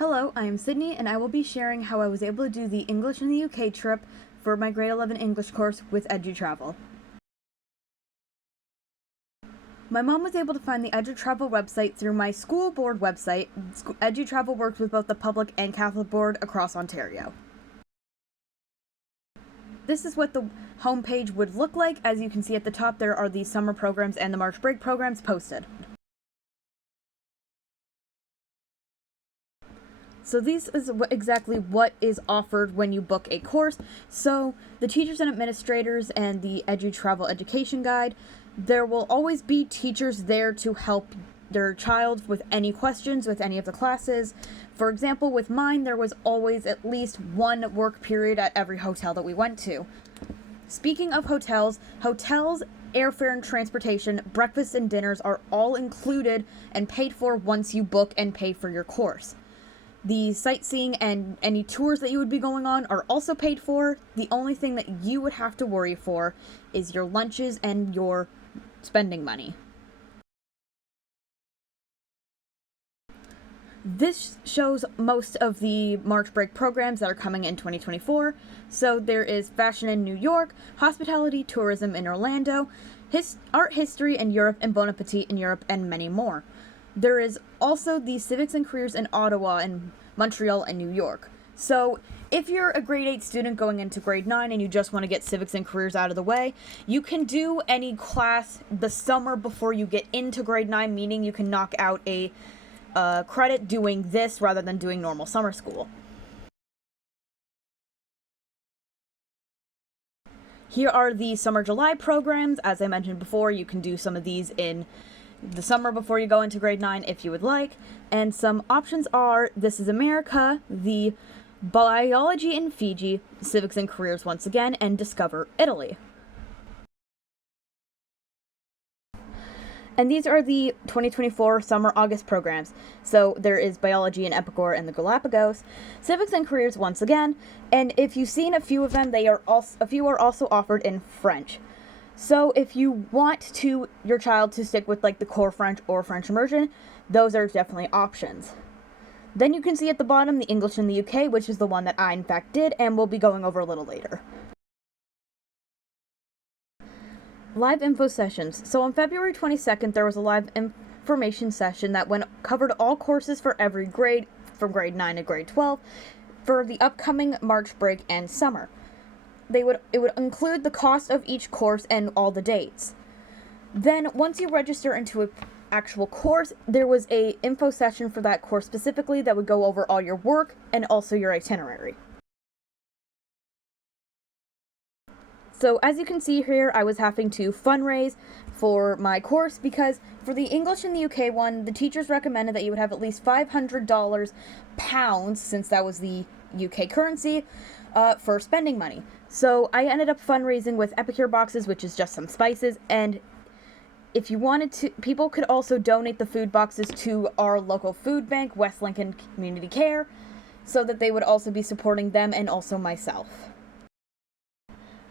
Hello, I am Sydney, and I will be sharing how I was able to do the English in the UK trip for my grade 11 English course with Edutravel. My mom was able to find the Edutravel website through my school board website. Edutravel works with both the public and Catholic board across Ontario. This is what the homepage would look like. As you can see at the top, there are the summer programs and the March break programs posted. So this is exactly what is offered when you book a course. So the teachers and administrators and the Edutravel education guide, there will always be teachers there to help their child with any questions with any of the classes. For example, with mine, there was always at least one work period at every hotel that we went to. Speaking of hotels, airfare and transportation, breakfast and dinners are all included and paid for once you book and pay for your course. The sightseeing and any tours that you would be going on are also paid for. The only thing that you would have to worry for is your lunches and your spending money. This shows most of the March break programs that are coming in 2024. So there is fashion in New York, hospitality, tourism in Orlando, art history in Europe, and Bon Appetit in Europe, and many more. There is also the civics and careers in Ottawa and Montreal and New York. So if you're a grade 8 student going into grade 9 and you just want to get civics and careers out of the way, you can do any class the summer before you get into grade 9, meaning you can knock out a credit doing this rather than doing normal summer school. Here are the Summer July programs. As I mentioned before, you can do some of these in the summer before you go into grade 9 if you would like. And some options are This is America, the Biology in Fiji, Civics and Careers once again, and Discover Italy. And these are the 2024 Summer-August programs. So there is Biology in Ecuador and the Galapagos, Civics and Careers once again, and if you've seen a few of them, a few are also offered in French. So if you want your child to stick with like the core French or French immersion, those are definitely options. Then you can see at the bottom the English in the UK, which is the one that I in fact did and we'll be going over a little later. Live info sessions. So on February 22nd, there was a live information session that covered all courses for every grade, from grade 9 to grade 12, for the upcoming March break and summer. It would include the cost of each course and all the dates. Then once you register into an actual course, there was a info session for that course specifically that would go over all your work and also your itinerary. So as you can see here, I was having to fundraise for my course because for the English in the UK one, the teachers recommended that you would have at least $500 pounds, since that was the UK currency, for spending money. So I ended up fundraising with Epicure boxes, which is just some spices, and if you wanted to, people could also donate the food boxes to our local food bank, West Lincoln Community Care, so that they would also be supporting them and also myself.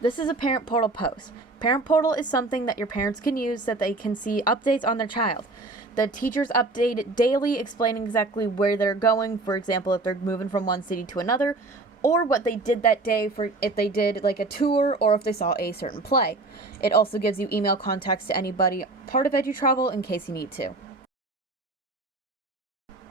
This is a parent portal post. Parent portal is something that your parents can use so that they can see updates on their child. The teachers update it daily, explaining exactly where they're going, for example, if they're moving from one city to another, or what they did that day, for if they did like a tour or if they saw a certain play. It also gives you email contacts to anybody part of Edutravel in case you need to.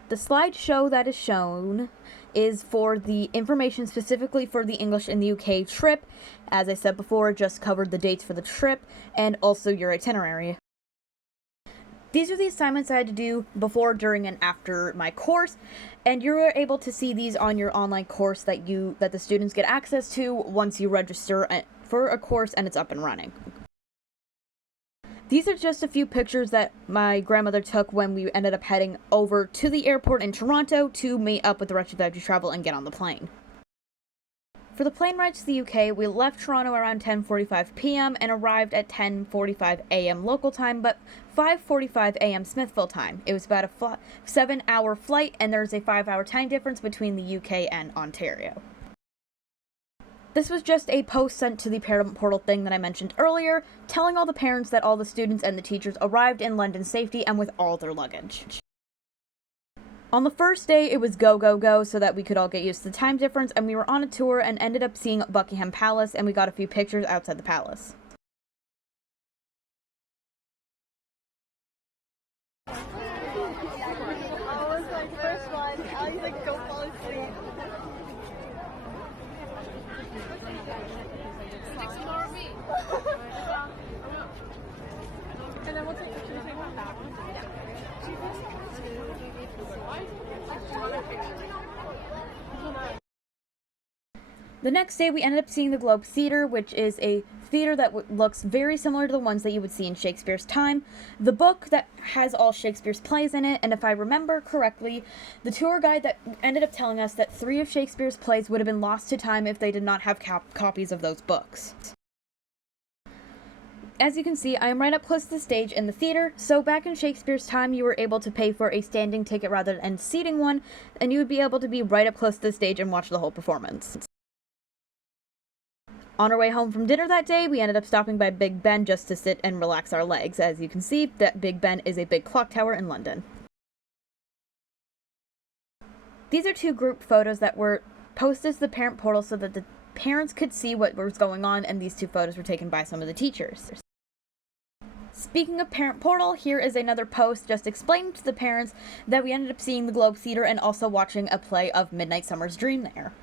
The slideshow that is shown is for the information specifically for the English in the UK trip. As I said before, just covered the dates for the trip and also your itinerary. These are the assignments I had to do before, during, and after my course, and you're able to see these on your online course that the students get access to once you register for a course and it's up and running. These are just a few pictures that my grandmother took when we ended up heading over to the airport in Toronto to meet up with the rest of Edutravel and get on the plane. For the plane ride to the UK, we left Toronto around 10:45 p.m. and arrived at 10:45 a.m. local time, but 5:45 a.m. Smithville time. It was about a 7-hour flight, and there's a 5-hour time difference between the UK and Ontario. This was just a post sent to the parent portal thing that I mentioned earlier, telling all the parents that all the students and the teachers arrived in London safety and with all their luggage. On the first day, it was go, go, go, so that we could all get used to the time difference, and we were on a tour and ended up seeing Buckingham Palace, and we got a few pictures outside the palace. The next day, we ended up seeing the Globe Theatre, which is a theater that looks very similar to the ones that you would see in Shakespeare's time. The book that has all Shakespeare's plays in it, and if I remember correctly, the tour guide that ended up telling us that 3 of Shakespeare's plays would have been lost to time if they did not have copies of those books. As you can see, I am right up close to the stage in the theater, so back in Shakespeare's time, you were able to pay for a standing ticket rather than seating one, and you would be able to be right up close to the stage and watch the whole performance. On our way home from dinner that day, we ended up stopping by Big Ben just to sit and relax our legs. As you can see, that Big Ben is a big clock tower in London. These are 2 group photos that were posted to the parent portal so that the parents could see what was going on, and these 2 photos were taken by some of the teachers. Speaking of parent portal, here is another post just explaining to the parents that we ended up seeing the Globe Theatre and also watching a play of Midnight Summer's Dream there.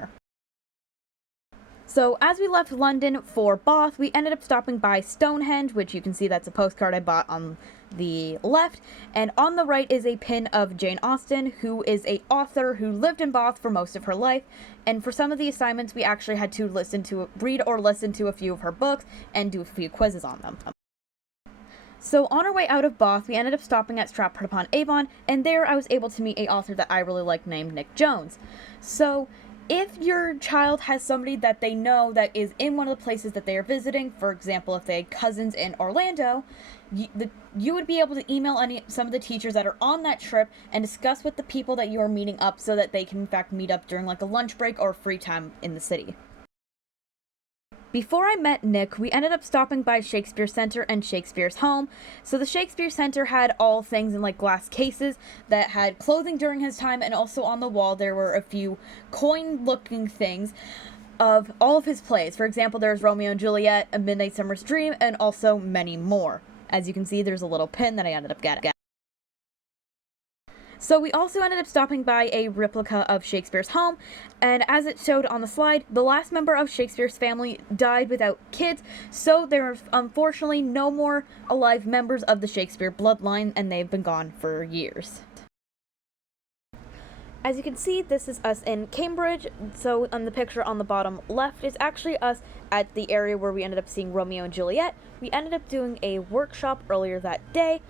So as we left London for Bath, we ended up stopping by Stonehenge, which you can see that's a postcard I bought on the left, and on the right is a pin of Jane Austen, who is an author who lived in Bath for most of her life, and for some of the assignments we actually had to read or listen to a few of her books and do a few quizzes on them. So on our way out of Bath, we ended up stopping at Stratford-upon-Avon, and there I was able to meet an author that I really like named Nick Jones. So if your child has somebody that they know that is in one of the places that they are visiting, for example, if they had cousins in Orlando, you would be able to email some of the teachers that are on that trip and discuss with the people that you are meeting up so that they can in fact meet up during like a lunch break or free time in the city. Before I met Nick, we ended up stopping by Shakespeare Center and Shakespeare's home. So the Shakespeare Center had all things in like glass cases that had clothing during his time, and also on the wall there were a few coin-looking things of all of his plays. For example, there's Romeo and Juliet, A Midnight Summer's Dream, and also many more. As you can see, there's a little pin that I ended up getting. So we also ended up stopping by a replica of Shakespeare's home, and as it showed on the slide, the last member of Shakespeare's family died without kids, so there are unfortunately no more alive members of the Shakespeare bloodline, and they've been gone for years. As you can see, this is us in Cambridge, so on the picture on the bottom left is actually us at the area where we ended up seeing Romeo and Juliet. We ended up doing a workshop earlier that day,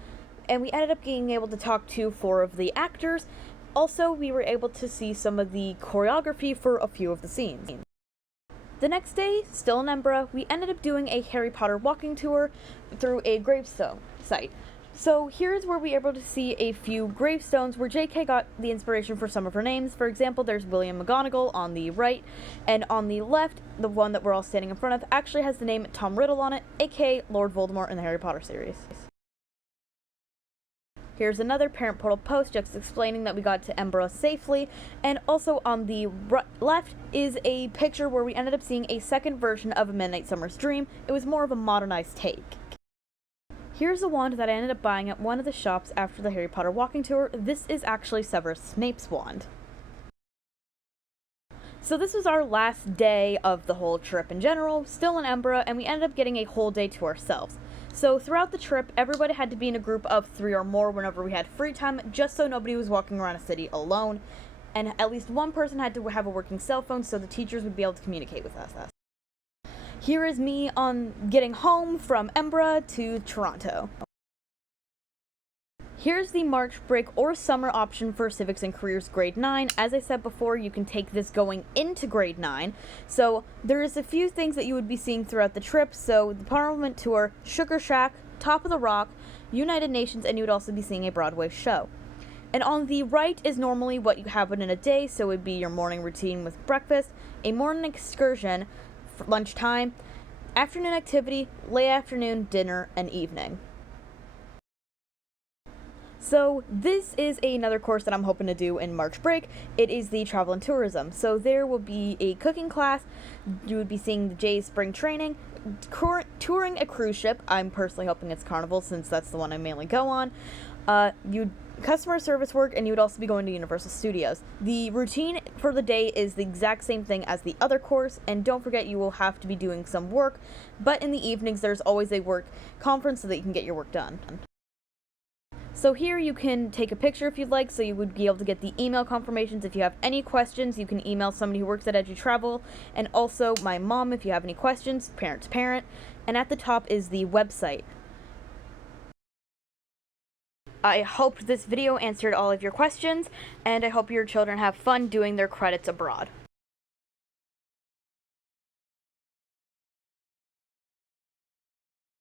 and we ended up being able to talk to 4 of the actors. Also, we were able to see some of the choreography for a few of the scenes. The next day, still in Edinburgh, we ended up doing a Harry Potter walking tour through a gravestone site. So here's where we were able to see a few gravestones where JK got the inspiration for some of her names. For example, there's William McGonagall on the right, and on the left, the one that we're all standing in front of actually has the name Tom Riddle on it, aka Lord Voldemort in the Harry Potter series. Here's another parent portal post just explaining that we got to Edinburgh safely, and also on the left is a picture where we ended up seeing a second version of A Midnight Summer's Dream. It was more of a modernized take. Here's the wand that I ended up buying at one of the shops after the Harry Potter walking tour. This is actually Severus Snape's wand. So this was our last day of the whole trip in general, still in Edinburgh, and we ended up getting a whole day to ourselves. So throughout the trip, everybody had to be in a group of 3 or more whenever we had free time, just so nobody was walking around a city alone, and at least one person had to have a working cell phone so the teachers would be able to communicate with us. Here is me on getting home from Edinburgh to Toronto. Here's the March break or summer option for Civics and Careers grade 9. As I said before, you can take this going into grade 9. So there's a few things that you would be seeing throughout the trip. So the Parliament Tour, Sugar Shack, Top of the Rock, United Nations, and you would also be seeing a Broadway show. And on the right is normally what you have in a day. So it would be your morning routine with breakfast, a morning excursion for lunchtime, afternoon activity, late afternoon, dinner, and evening. So this is another course that I'm hoping to do in March break. It is the travel and tourism. So there will be a cooking class. You would be seeing the Jay's spring training, touring a cruise ship. I'm personally hoping it's Carnival since that's the one I mainly go on. You'd customer service work, and you would also be going to Universal Studios. The routine for the day is the exact same thing as the other course, and don't forget you will have to be doing some work, but in the evenings there's always a work conference so that you can get your work done. So here you can take a picture if you'd like, so you would be able to get the email confirmations. If you have any questions, you can email somebody who works at Edutravel, and also my mom if you have any questions, parent to parent. And at the top is the website. I hope this video answered all of your questions, and I hope your children have fun doing their credits abroad.